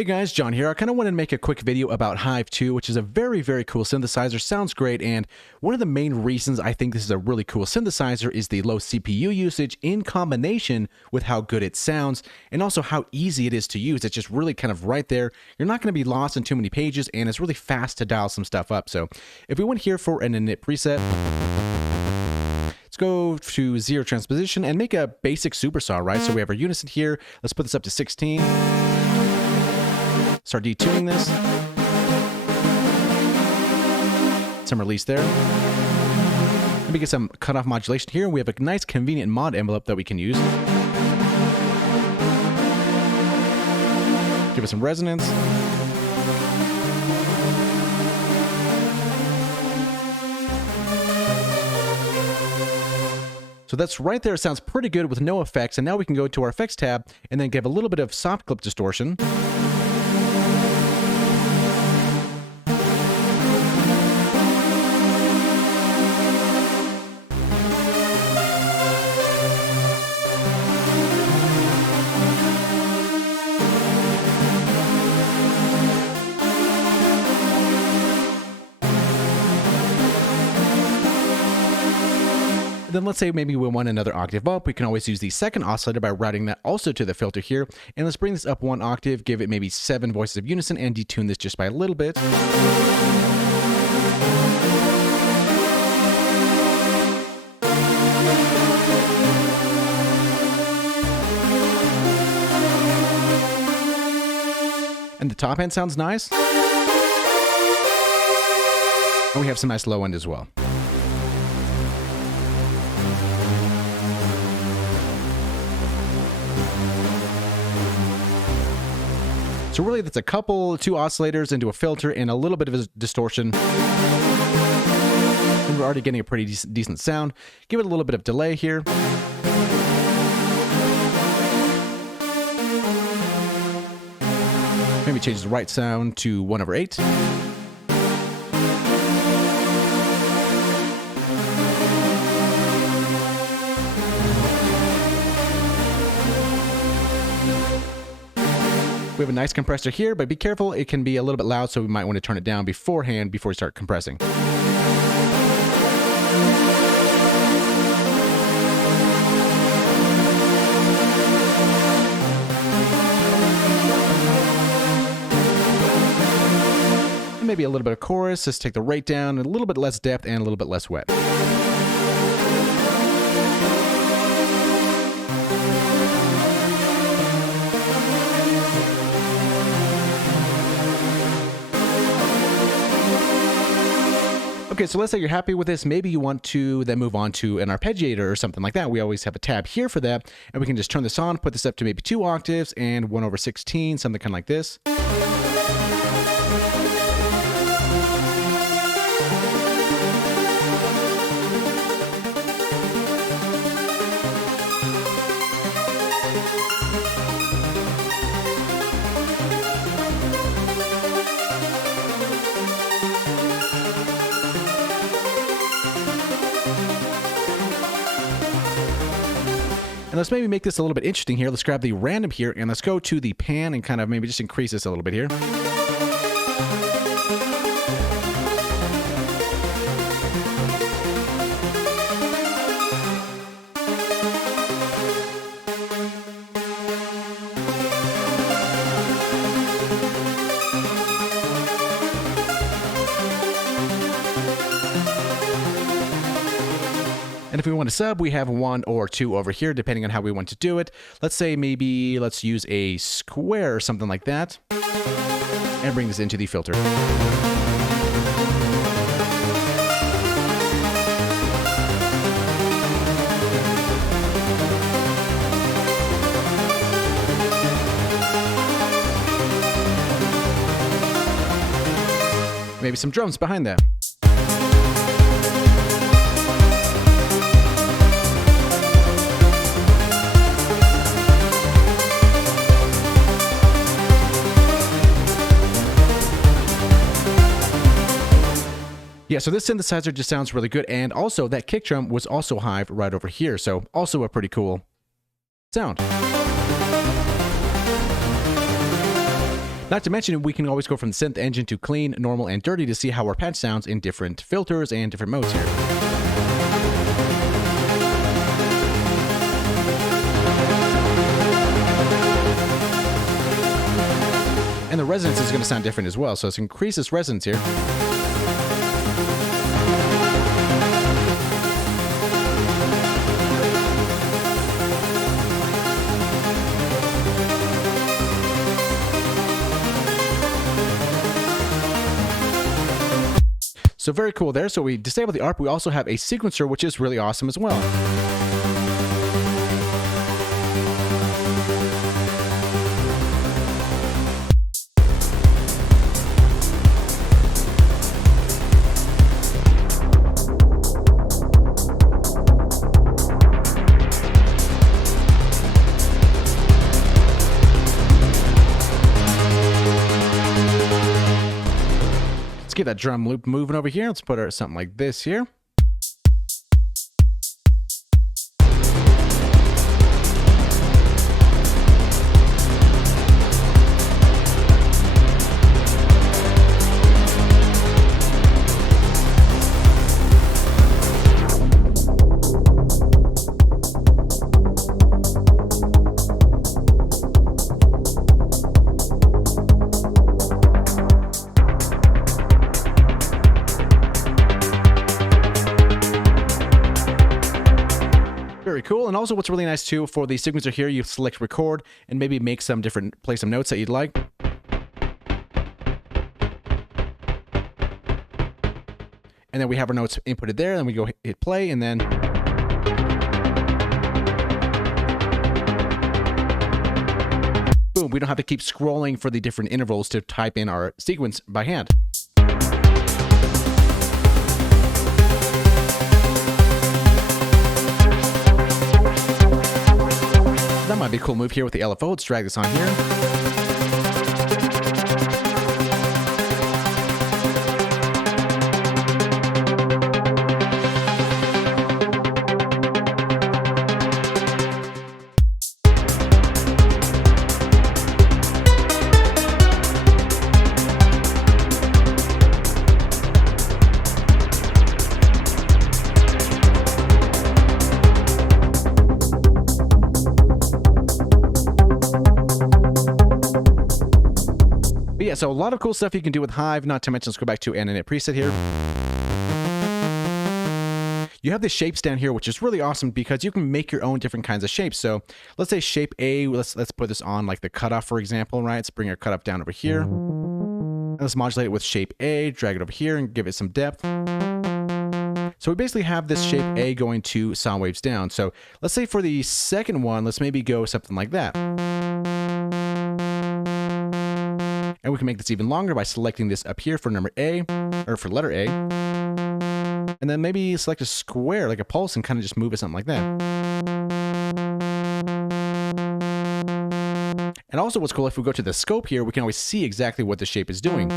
Hey guys, John here. I kind of wanted to make a quick video about Hive 2, which is a very, very cool synthesizer. Sounds great, and one of the main reasons I think this is a really cool synthesizer is the low CPU usage in combination with how good it sounds, and also how easy it is to use. It's just really kind of right there. You're not going to be lost in too many pages, and it's really fast to dial some stuff up. So if we went here for an init preset, let's go to 0 transposition and make a basic supersaw, right? So we have our unison here. Let's put this up to 16. Start detuning this. Some release there. Let me get some cutoff modulation here. We have a nice convenient mod envelope that we can use. Give us some resonance. So that's right there. It sounds pretty good with no effects. And now we can go to our effects tab and then give a little bit of soft clip distortion. Then let's say maybe we want another octave up. We can always use the second oscillator by routing that also to the filter here. And let's bring this up 1 octave, give it maybe 7 voices of unison, and detune this just by a little bit. And the top end sounds nice. And we have some nice low end as well. So really that's a couple, 2 oscillators into a filter and a little bit of a distortion. And we're already getting a pretty decent sound. Give it a little bit of delay here. Maybe change the right sound to 1/8. We have a nice compressor here, but be careful, it can be a little bit loud, so we might want to turn it down beforehand before we start compressing. And maybe a little bit of chorus, just take the rate down, a little bit less depth and a little bit less wet. Okay, so let's say you're happy with this. Maybe you want to then move on to an arpeggiator or something like that. We always have a tab here for that. And we can just turn this on, put this up to maybe 2 octaves and 1/16, something kind of like this. And let's maybe make this a little bit interesting here. Let's grab the random here and let's go to the pan and kind of maybe just increase this a little bit here. And if we want to sub, we have 1 or 2 over here, depending on how we want to do it. Let's say maybe let's use a square or something like that, and bring this into the filter. Maybe some drums behind that. Yeah, so this synthesizer just sounds really good, and also that kick drum was also Hive right over here, so also a pretty cool sound. Not to mention, we can always go from the synth engine to clean, normal, and dirty to see how our patch sounds in different filters and different modes here. And the resonance is going to sound different as well, so let's increase this resonance here. So very cool there. So we disable the ARP. We also have a sequencer, which is really awesome as well. Let's get that drum loop moving over here. Let's put something like this here. Very cool. And also what's really nice too, for the sequencer here, you select record and maybe make some different, play some notes that you'd like. And then we have our notes inputted there, and we go hit play, and then boom, we don't have to keep scrolling for the different intervals to type in our sequence by hand. That might be a cool move here with the LFO. Let's drag this on here. But yeah, so a lot of cool stuff you can do with Hive, not to mention, let's go back to an init preset here. You have the shapes down here, which is really awesome because you can make your own different kinds of shapes. So let's say shape A, let's put this on like the cutoff, for example, right? Let's bring our cutoff down over here. And let's modulate it with shape A, drag it over here and give it some depth. So we basically have this shape A going to sound waves down. So let's say for the second one, let's maybe go something like that. And we can make this even longer by selecting this up here for number A, or for letter A. And then maybe select a square, like a pulse, and kind of just move it something like that. And also what's cool, if we go to the scope here, we can always see exactly what the shape is doing.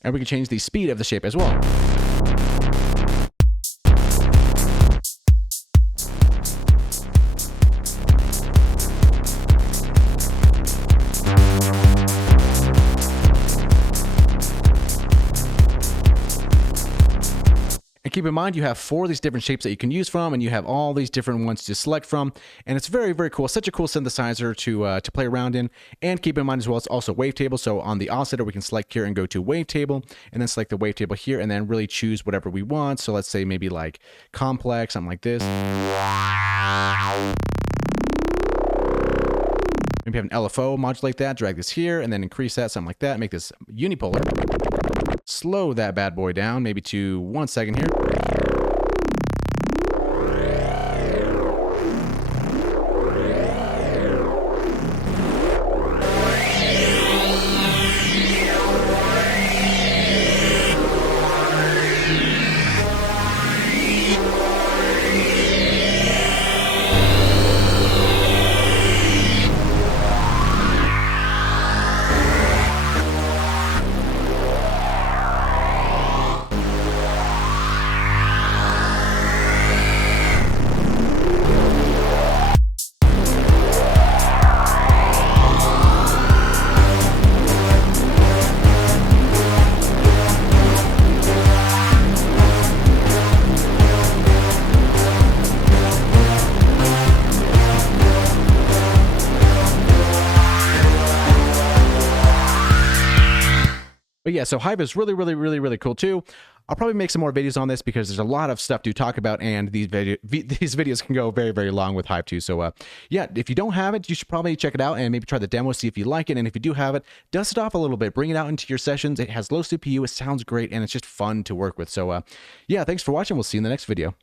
And we can change the speed of the shape as well. And keep in mind, you have 4 of these different shapes that you can use from, and you have all these different ones to select from. And it's very, very cool. Such a cool synthesizer to play around in. And keep in mind as well, it's also Wavetable. So on the oscillator, we can select here and go to Wavetable, and then select the Wavetable here, and then really choose whatever we want. So let's say maybe like complex, something like this. Maybe have an LFO, modulate that, drag this here, and then increase that, something like that. Make this unipolar. Slow that bad boy down, maybe to 1 second here. yeah, so Hive is really cool too. I'll probably make some more videos on this because there's a lot of stuff to talk about, and these videos can go very long with Hive too. So yeah, if you don't have it, you should probably check it out and maybe try the demo, see if you like it. And if you do have it, dust it off a little bit, bring it out into your sessions. It has low CPU, it sounds great, and it's just fun to work with. So yeah, thanks for watching. We'll see you in the next video.